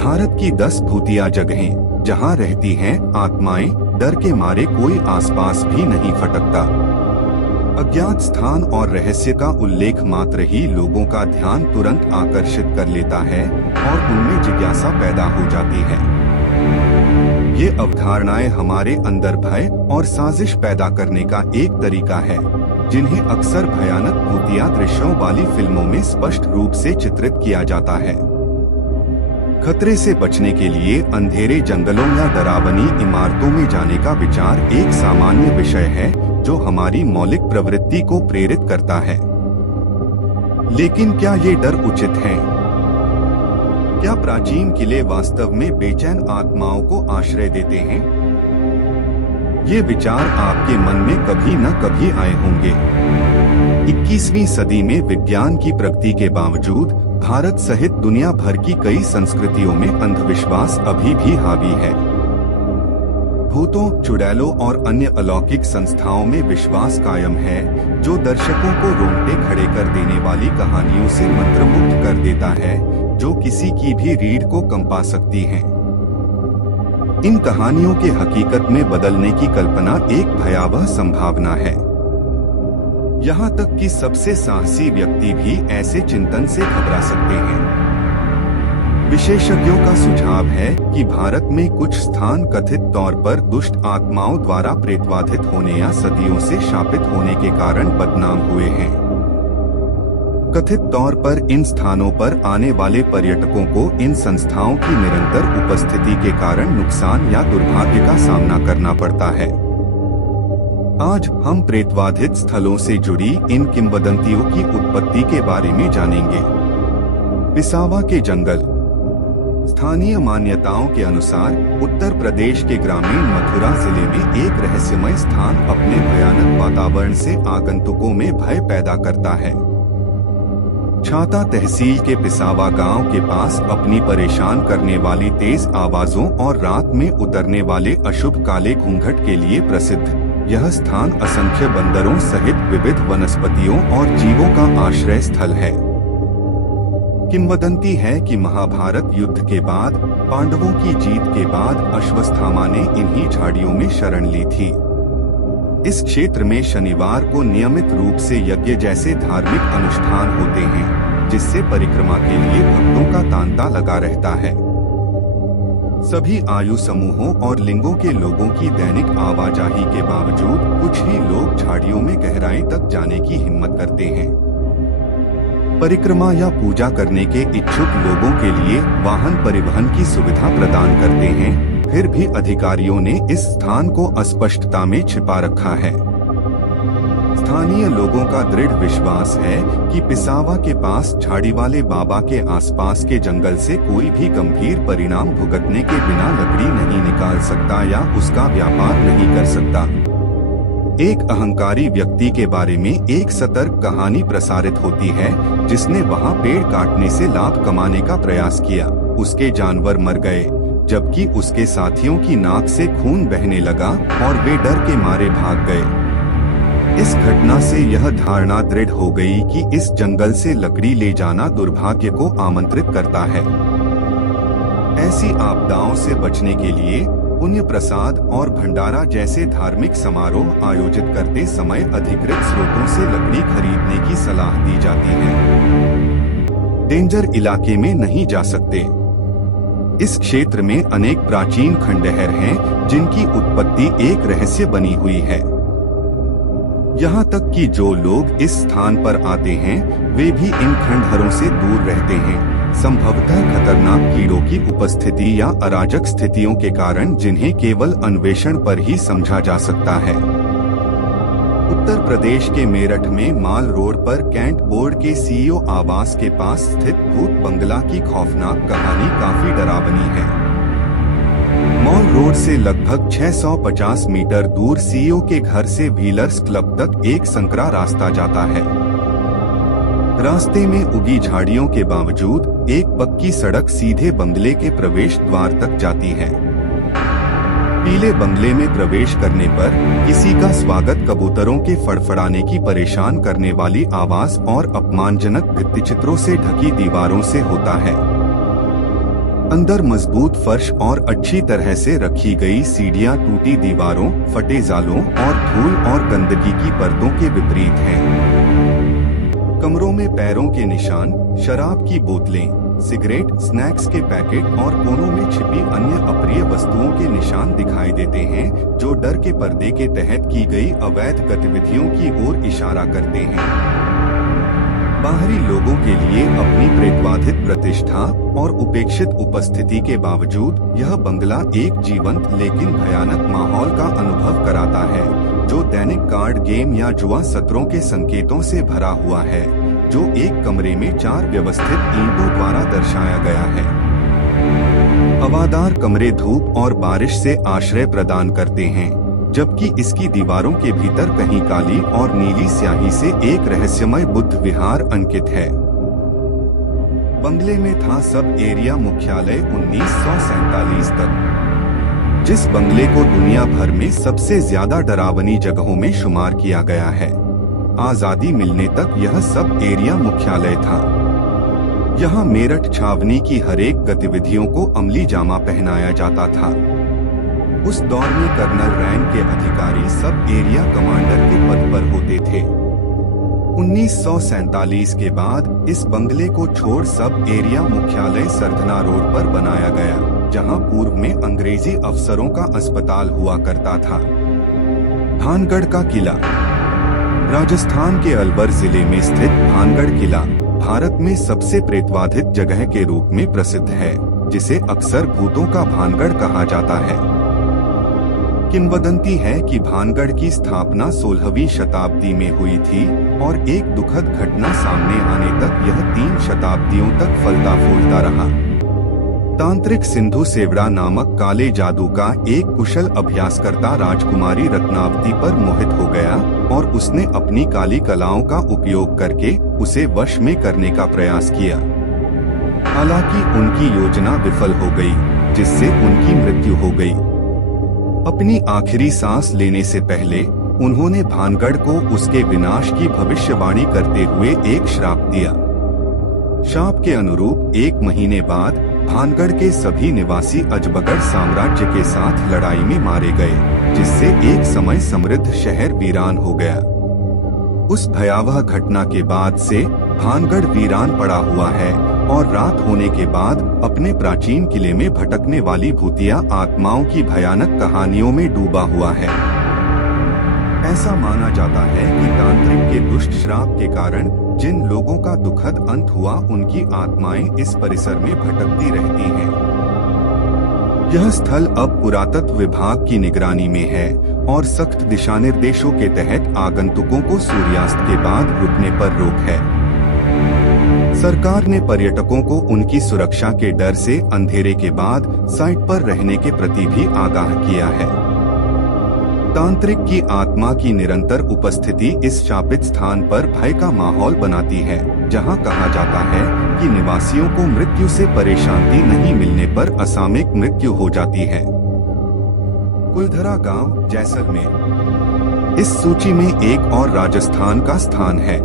भारत की 10 भूतिया जगहें जहां रहती हैं आत्माएं, डर के मारे कोई आसपास भी नहीं फटकता। अज्ञात स्थान और रहस्य का उल्लेख मात्र ही लोगों का ध्यान तुरंत आकर्षित कर लेता है और उनमें जिज्ञासा पैदा हो जाती है। ये अवधारणाएं हमारे अंदर भय और साजिश पैदा करने का एक तरीका है, जिन्हें अक्सर भयानक भूतिया दृश्यों वाली फिल्मों में स्पष्ट रूप से चित्रित किया जाता है। खतरे से बचने के लिए अंधेरे जंगलों या डरावनी इमारतों में जाने का विचार एक सामान्य विषय है जो हमारी मौलिक प्रवृत्ति को प्रेरित करता है। लेकिन क्या ये डर उचित है? क्या प्राचीन किले वास्तव में बेचैन आत्माओं को आश्रय देते हैं? ये विचार आपके मन में कभी न कभी आए होंगे। 21वीं सदी में विज्ञान की प्रगति के बावजूद भारत सहित दुनिया भर की कई संस्कृतियों में अंधविश्वास अभी भी हावी है। भूतों, चुड़ैलों और अन्य अलौकिक संस्थाओं में विश्वास कायम है, जो दर्शकों को रोंगटे खड़े कर देने वाली कहानियों से मंत्रमुग्ध कर देता है, जो किसी की भी रीढ़ को कंपा सकती हैं। इन कहानियों के हकीकत में बदलने की कल्पना एक भयावह संभावना है। यहाँ तक कि सबसे साहसी व्यक्ति भी ऐसे चिंतन से घबरा सकते हैं। विशेषज्ञों का सुझाव है कि भारत में कुछ स्थान कथित तौर पर दुष्ट आत्माओं द्वारा प्रेतबाधित होने या सदियों से शापित होने के कारण बदनाम हुए हैं। कथित तौर पर इन स्थानों पर आने वाले पर्यटकों को इन संस्थाओं की निरंतर उपस्थिति के कारण नुकसान या दुर्भाग्य का सामना करना पड़ता है। आज हम प्रेतबाधित स्थलों से जुड़ी इन किंवदंतियों की उत्पत्ति के बारे में जानेंगे। पिसावा के जंगल। स्थानीय मान्यताओं के अनुसार उत्तर प्रदेश के ग्रामीण मथुरा जिले में एक रहस्यमय स्थान अपने भयानक वातावरण से आगंतुकों में भय पैदा करता है। छाता तहसील के पिसावा गांव के पास अपनी परेशान करने वाली तेज आवाजों और रात में उतरने वाले अशुभ काले घूंघट के लिए प्रसिद्ध यह स्थान असंख्य बंदरों सहित विविध वनस्पतियों और जीवों का आश्रय स्थल है। किंवदंती है कि महाभारत युद्ध के बाद पांडवों की जीत के बाद अश्वत्थामा ने इन्हीं झाड़ियों में शरण ली थी। इस क्षेत्र में शनिवार को नियमित रूप से यज्ञ जैसे धार्मिक अनुष्ठान होते हैं, जिससे परिक्रमा के लिए भक्तों का तांता लगा रहता है। सभी आयु समूहों और लिंगों के लोगों की दैनिक आवाजाही के बावजूद कुछ ही लोग झाड़ियों में गहराई तक जाने की हिम्मत करते हैं। परिक्रमा या पूजा करने के इच्छुक लोगों के लिए वाहन परिवहन की सुविधा प्रदान करते हैं, फिर भी अधिकारियों ने इस स्थान को अस्पष्टता में छिपा रखा है। स्थानीय लोगों का दृढ़ विश्वास है कि पिसावा के पास झाड़ी वाले बाबा के आसपास के जंगल से कोई भी गंभीर परिणाम भुगतने के बिना लकड़ी नहीं निकाल सकता या उसका व्यापार नहीं कर सकता। एक अहंकारी व्यक्ति के बारे में एक सतर्क कहानी प्रसारित होती है, जिसने वहां पेड़ काटने से लाभ कमाने का प्रयास किया। उसके जानवर मर गए, जबकि उसके साथियों की नाक से खून बहने लगा और वे डर के मारे भाग गए। इस घटना से यह धारणा दृढ़ हो गई कि इस जंगल से लकड़ी ले जाना दुर्भाग्य को आमंत्रित करता है। ऐसी आपदाओं से बचने के लिए पुण्य प्रसाद और भंडारा जैसे धार्मिक समारोह आयोजित करते समय अधिकृत स्रोतों से लकड़ी खरीदने की सलाह दी जाती है। डेंजर इलाके में नहीं जा सकते। इस क्षेत्र में अनेक प्राचीन खंडहर हैं, जिनकी उत्पत्ति एक रहस्य बनी हुई है। यहाँ तक कि जो लोग इस स्थान पर आते हैं, वे भी इन खंडहरों से दूर रहते हैं, संभवतः खतरनाक कीड़ों की उपस्थिति या अराजक स्थितियों के कारण, जिन्हें केवल अन्वेषण पर ही समझा जा सकता है। उत्तर प्रदेश के मेरठ में माल रोड पर कैंट बोर्ड के सीईओ आवास के पास स्थित भूत बंगला की खौफनाक कहानी काफी डरावनी है। मॉल रोड से लगभग 650 मीटर दूर सीईओ के घर से व्हीलर्स क्लब तक एक संकरा रास्ता जाता है। रास्ते में उगी झाड़ियों के बावजूद एक पक्की सड़क सीधे बंगले के प्रवेश द्वार तक जाती है। पीले बंगले में प्रवेश करने पर किसी का स्वागत कबूतरों के फड़फड़ाने की परेशान करने वाली आवाज और अपमानजनक भित्तिचित्रों से ढकी दीवारों से होता है। अंदर मजबूत फर्श और अच्छी तरह से रखी गई सीढ़ियां टूटी दीवारों, फटे जालों और धूल और गंदगी की परतों के विपरीत हैं। कमरों में पैरों के निशान, शराब की बोतलें, सिगरेट, स्नैक्स के पैकेट और कोनों में छिपी अन्य अप्रिय वस्तुओं के निशान दिखाई देते हैं, जो डर के पर्दे के तहत की गई अवैध गतिविधियों की ओर इशारा करते हैं। बाहरी लोगों के लिए अपनी प्रेतबाधित प्रतिष्ठा और उपेक्षित उपस्थिति के बावजूद यह बंगला एक जीवंत लेकिन भयानक माहौल का अनुभव कराता है, जो दैनिक कार्ड गेम या जुआ सत्रों के संकेतों से भरा हुआ है, जो एक कमरे में 4 व्यवस्थित ईंटों द्वारा दर्शाया गया है। हवादार कमरे धूप और बारिश से आश्रय प्रदान करते हैं, जबकि इसकी दीवारों के भीतर कहीं काली और नीली स्याही से एक रहस्यमय बुद्ध विहार अंकित है। बंगले में था सब एरिया मुख्यालय 1947 तक, जिस बंगले को दुनिया भर में सबसे ज्यादा डरावनी जगहों में शुमार किया गया है। आजादी मिलने तक यह सब एरिया मुख्यालय था। यहाँ मेरठ छावनी की हरेक गतिविधियों को अमली जामा पहनाया जाता था। उस दौर में कर्नल रैंक के अधिकारी सब एरिया कमांडर के पद पर होते थे। 1947 के बाद इस बंगले को छोड़ सब एरिया मुख्यालय सरधना रोड पर बनाया गया, जहां पूर्व में अंग्रेजी अफसरों का अस्पताल हुआ करता था। भानगढ़ का किला। राजस्थान के अलवर जिले में स्थित भानगढ़ किला भारत में सबसे प्रेतबाधित जगह के रूप में प्रसिद्ध है, जिसे अक्सर भूतों का भानगढ़ कहा जाता है। किंवदंती है कि भानगढ़ की स्थापना 16वीं शताब्दी में हुई थी और एक दुखद घटना सामने आने तक यह 3 शताब्दियों तक फलता फूलता रहा। तांत्रिक सिंधु सेवड़ा नामक काले जादू का एक कुशल अभ्यासकर्ता राजकुमारी रत्नावती पर मोहित हो गया और उसने अपनी काली कलाओं का उपयोग करके उसे वश में करने का प्रयास किया। हालांकि उनकी योजना विफल हो गई, जिससे उनकी मृत्यु हो गई। अपनी आखिरी सांस लेने से पहले उन्होंने भानगढ़ को उसके विनाश की भविष्यवाणी करते हुए एक श्राप दिया। शाप के अनुरूप 1 महीने बाद भानगढ़ के सभी निवासी अजबगढ़ साम्राज्य के साथ लड़ाई में मारे गए, जिससे एक समय समृद्ध शहर वीरान हो गया। उस भयावह घटना के बाद से भानगढ़ वीरान पड़ा हुआ है और रात होने के बाद अपने प्राचीन किले में भटकने वाली भूतिया आत्माओं की भयानक कहानियों में डूबा हुआ है। ऐसा माना जाता है कि तांत्रिक के दुष्ट श्राप के कारण जिन लोगों का दुखद अंत हुआ, उनकी आत्माएं इस परिसर में भटकती रहती हैं। यह स्थल अब पुरातत्व विभाग की निगरानी में है और सख्त दिशा निर्देशों के तहत आगंतुकों को सूर्यास्त के बाद रुकने पर रोक है। सरकार ने पर्यटकों को उनकी सुरक्षा के डर से अंधेरे के बाद साइट पर रहने के प्रति भी आगाह किया है। तांत्रिक की आत्मा की निरंतर उपस्थिति इस शापित स्थान पर भय का माहौल बनाती है, जहां कहा जाता है कि निवासियों को मृत्यु से परेशानी नहीं मिलने पर असामयिक मृत्यु हो जाती है। कुलधरा गांव, जैसलमेर। इस सूची में एक और राजस्थान का स्थान है।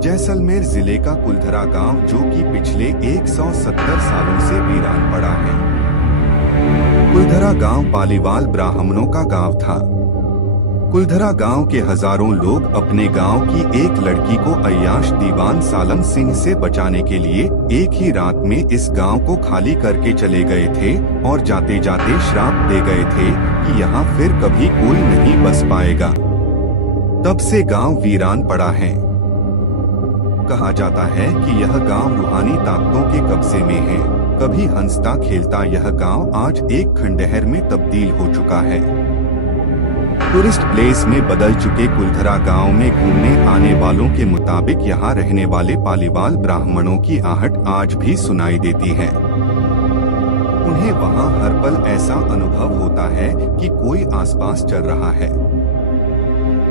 जैसलमेर जिले का कुलधरा गांव, जो कि पिछले 170 सालों से वीरान पड़ा है। कुलधरा गांव पालीवाल ब्राह्मणों का गांव था। कुलधरा गांव के हजारों लोग अपने गांव की एक लड़की को अय्याश दीवान सालम सिंह से बचाने के लिए एक ही रात में इस गांव को खाली करके चले गए थे और जाते जाते श्राप दे गए थे कि यहाँ फिर कभी कोई नहीं बस पाएगा। तब से गांव वीरान पड़ा है। कहा जाता है कि यह गांव रूहानी ताकतों के कब्जे में है। कभी हंसता खेलता यह गांव आज एक खंडहर में तब्दील हो चुका है। टूरिस्ट प्लेस में बदल चुके कुलधरा गांव में घूमने आने वालों के मुताबिक यहाँ रहने वाले पालीवाल ब्राह्मणों की आहट आज भी सुनाई देती है। उन्हें वहाँ हर पल ऐसा अनुभव होता है कि कोई आसपास चल रहा है।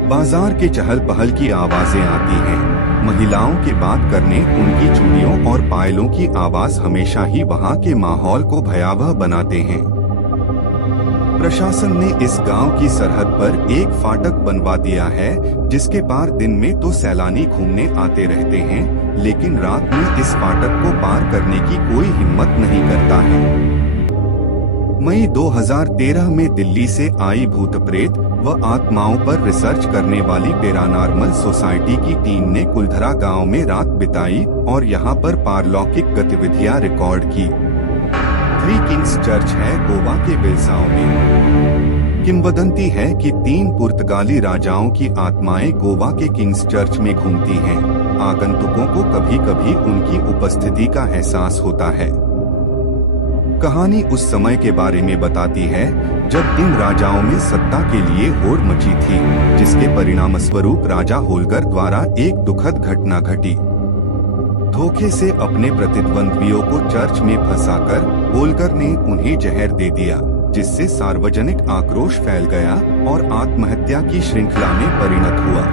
बाजार के चहल पहल की आवाजें आती हैं। महिलाओं के बात करने, उनकी चूड़ियों और पायलों की आवाज हमेशा ही वहाँ के माहौल को भयावह बनाते हैं। प्रशासन ने इस गांव की सरहद पर एक फाटक बनवा दिया है, जिसके पार दिन में तो सैलानी घूमने आते रहते हैं, लेकिन रात में इस फाटक को पार करने की कोई हिम्मत नहीं करता है। मई 2013 में दिल्ली से आई भूत प्रेत व आत्माओं पर रिसर्च करने वाली पैरानॉर्मल सोसाइटी की टीम ने कुलधरा गांव में रात बिताई और यहां पर पारलौकिक गतिविधियां रिकॉर्ड की। थ्री किंग्स चर्च है गोवा के बिलसाओं में। किंवदंती है कि 3 पुर्तगाली राजाओं की आत्माएं गोवा के किंग्स चर्च में घूमती हैं। आगंतुकों को कभी कभी उनकी उपस्थिति का एहसास होता है। कहानी उस समय के बारे में बताती है जब इन राजाओं में सत्ता के लिए होड़ मची थी, जिसके परिणामस्वरूप राजा होल्गर द्वारा एक दुखद घटना घटी। धोखे से अपने प्रतिद्वंद्वियों को चर्च में फंसाकर होल्गर ने उन्हें जहर दे दिया, जिससे सार्वजनिक आक्रोश फैल गया और आत्महत्या की श्रृंखला में परिणत हुआ।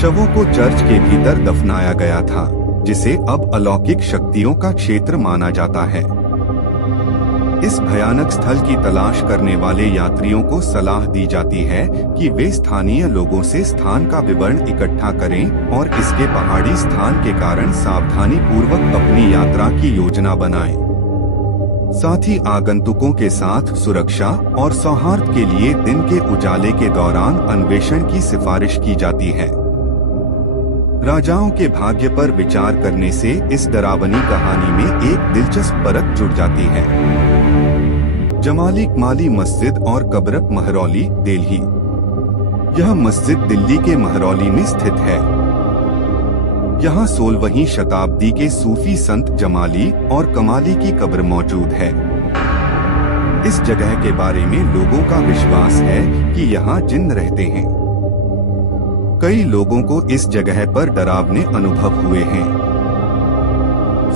शवों को चर्च के भीतर दफनाया गया था, जिसे अब अलौकिक शक्तियों का क्षेत्र माना जाता है। इस भयानक स्थल की तलाश करने वाले यात्रियों को सलाह दी जाती है कि वे स्थानीय लोगों से स्थान का विवरण इकट्ठा करें और इसके पहाड़ी स्थान के कारण सावधानी पूर्वक अपनी यात्रा की योजना बनाएं। साथ ही आगंतुकों के साथ सुरक्षा और सौहार्द के लिए दिन के उजाले के दौरान अन्वेषण की सिफारिश की जाती है। राजाओं के भाग्य पर विचार करने से इस डरावनी कहानी में एक दिलचस्प परत जुड़ जाती है। जमाली कमाली मस्जिद और कब्र महरौली, दिल्ली। यह मस्जिद दिल्ली के महरौली में स्थित है। यहाँ 16वीं शताब्दी के सूफी संत जमाली और कमाली की कब्र मौजूद है। इस जगह के बारे में लोगों का विश्वास है कि यहाँ जिन्न रहते हैं। कई लोगों को इस जगह पर डरावने अनुभव हुए हैं।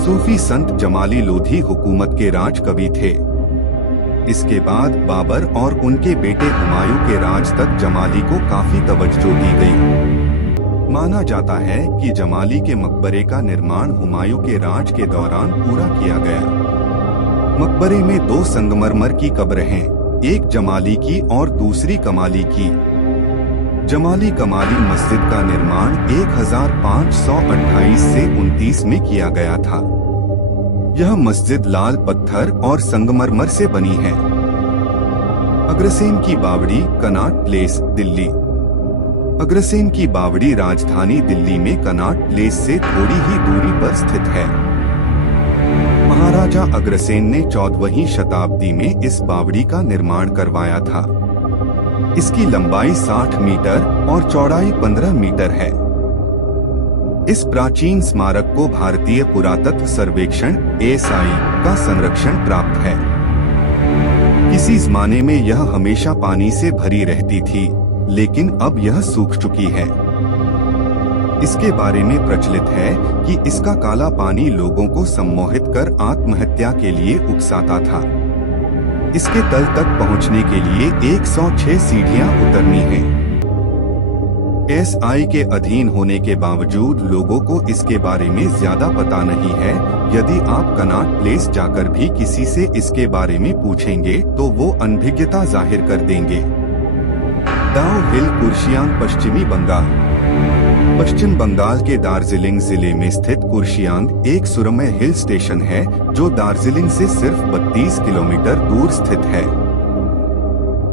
सूफी संत जमाली लोधी हुकूमत के राज कवि थे। इसके बाद बाबर और उनके बेटे हुमायूं के राज तक जमाली को काफी तवज्जो दी गई। माना जाता है कि जमाली के मकबरे का निर्माण हुमायूं के राज के दौरान पूरा किया गया। मकबरे में 2 संगमरमर की कब्र हैं, एक जमाली की और दूसरी कमाली की। जमाली कमाली मस्जिद का निर्माण 1528 से 29 में किया गया था। यह मस्जिद लाल पत्थर और संगमरमर से बनी है। अग्रसेन की बावड़ी, कनॉट प्लेस, दिल्ली। अग्रसेन की बावड़ी राजधानी दिल्ली में कनॉट प्लेस से थोड़ी ही दूरी पर स्थित है। महाराजा अग्रसेन ने 14वीं शताब्दी में इस बावड़ी का निर्माण करवाया था। इसकी लंबाई 60 मीटर और चौड़ाई 15 मीटर है। इस प्राचीन स्मारक को भारतीय पुरातत्व सर्वेक्षण (ASI) का संरक्षण प्राप्त है। किसी जमाने में यह हमेशा पानी से भरी रहती थी, लेकिन अब यह सूख चुकी है। इसके बारे में प्रचलित है कि इसका काला पानी लोगों को सम्मोहित कर आत्महत्या के लिए उकसाता था। इसके तल तक पहुंचने के लिए 106 सीढ़ियां उतरनी हैं। SI के अधीन होने के बावजूद लोगों को इसके बारे में ज्यादा पता नहीं है। यदि आप कनॉट प्लेस जाकर भी किसी से इसके बारे में पूछेंगे तो वो अनभिज्ञता जाहिर कर देंगे। दाओ हिल, कुर्शियांग, पश्चिमी बंगाल। पश्चिम बंगाल के दार्जिलिंग जिले में स्थित कुर्शियांग एक सुरम्य हिल स्टेशन है, जो दार्जिलिंग से सिर्फ 32 किलोमीटर दूर स्थित है।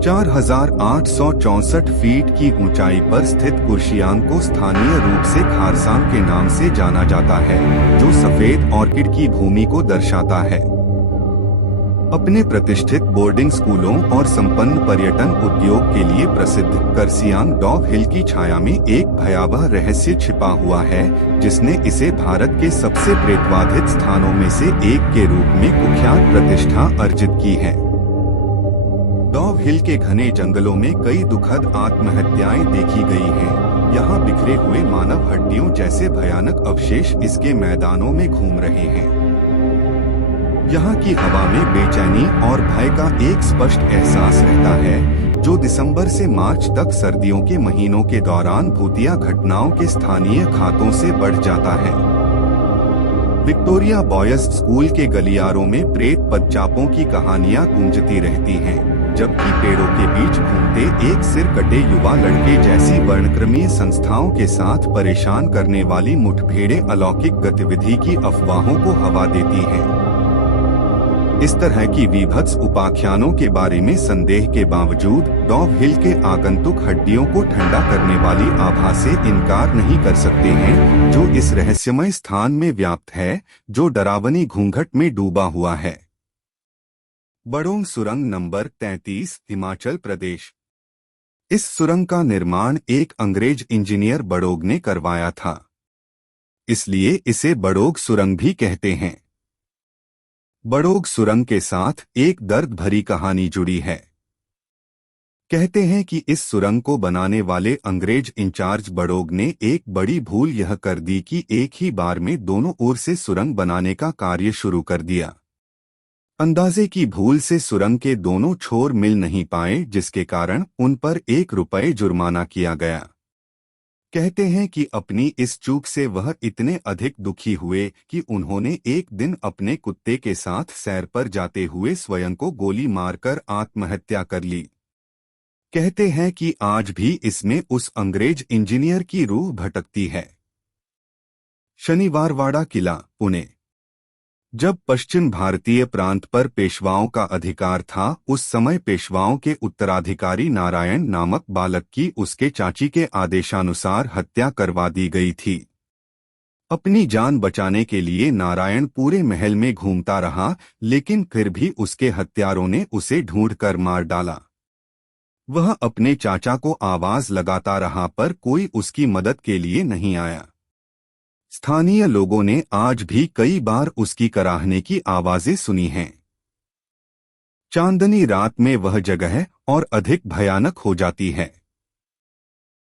4864 फीट की ऊंचाई पर स्थित कुर्शियांग को स्थानीय रूप से खारसांग के नाम से जाना जाता है, जो सफेद ऑर्किड की भूमि को दर्शाता है। अपने प्रतिष्ठित बोर्डिंग स्कूलों और संपन्न पर्यटन उद्योग के लिए प्रसिद्ध कुर्शियांग डॉव हिल की छाया में एक भयावह रहस्य छिपा हुआ है, जिसने इसे भारत के सबसे प्रेतबाधित स्थानों में से एक के रूप में कुख्यात प्रतिष्ठा अर्जित की है। डॉव हिल के घने जंगलों में कई दुखद आत्महत्याएं देखी गई हैं। यहाँ बिखरे हुए मानव हड्डियों जैसे भयानक अवशेष इसके मैदानों में घूम रहे हैं। यहाँ की हवा में बेचैनी और भय का एक स्पष्ट एहसास रहता है, जो दिसंबर से मार्च तक सर्दियों के महीनों के दौरान भूतिया घटनाओं के स्थानीय खातों से बढ़ जाता है। विक्टोरिया बॉयज स्कूल के गलियारों में प्रेत पदचापों की कहानियां गूंजती रहती हैं। जबकि पेड़ों के बीच घूमते एक सिर कटे युवा लड़के जैसी वर्णक्रमीय संस्थाओं के साथ परेशान करने वाली मुठभेड़ें अलौकिक गतिविधि की अफवाहों को हवा देती हैं। इस तरह की विभत्स उपाख्यानों के बारे में संदेह के बावजूद डॉव हिल के आगंतुक हड्डियों को ठंडा करने वाली आभा से इनकार नहीं कर सकते हैं, जो इस रहस्यमय स्थान में व्याप्त है, जो डरावनी घूंघट में डूबा हुआ है। बड़ोंग सुरंग नंबर 33, हिमाचल प्रदेश। इस सुरंग का निर्माण एक अंग्रेज इंजीनियर बड़ोग ने करवाया था, इसलिए इसे बड़ोग सुरंग भी कहते हैं। बड़ोग सुरंग के साथ एक दर्द भरी कहानी जुड़ी है। कहते हैं कि इस सुरंग को बनाने वाले अंग्रेज इंचार्ज बड़ोग ने एक बड़ी भूल यह कर दी कि एक ही बार में दोनों ओर से सुरंग बनाने का कार्य शुरू कर दिया। अंदाजे की भूल से सुरंग के दोनों छोर मिल नहीं पाए, जिसके कारण उन पर ₹1 जुर्माना किया गया। कहते हैं कि अपनी इस चूक से वह इतने अधिक दुखी हुए कि उन्होंने एक दिन अपने कुत्ते के साथ सैर पर जाते हुए स्वयं को गोली मारकर आत्महत्या कर ली। कहते हैं कि आज भी इसमें उस अंग्रेज इंजीनियर की रूह भटकती है। शनिवारवाड़ा किला, पुणे। जब पश्चिम भारतीय प्रांत पर पेशवाओं का अधिकार था, उस समय पेशवाओं के उत्तराधिकारी नारायण नामक बालक की उसके चाची के आदेशानुसार हत्या करवा दी गई थी। अपनी जान बचाने के लिए नारायण पूरे महल में घूमता रहा, लेकिन फिर भी उसके हत्यारों ने उसे ढूंढकर मार डाला। वह अपने चाचा को आवाज लगाता रहा, पर कोई उसकी मदद के लिए नहीं आया। स्थानीय लोगों ने आज भी कई बार उसकी कराहने की आवाजें सुनी हैं। चांदनी रात में वह जगह और अधिक भयानक हो जाती है।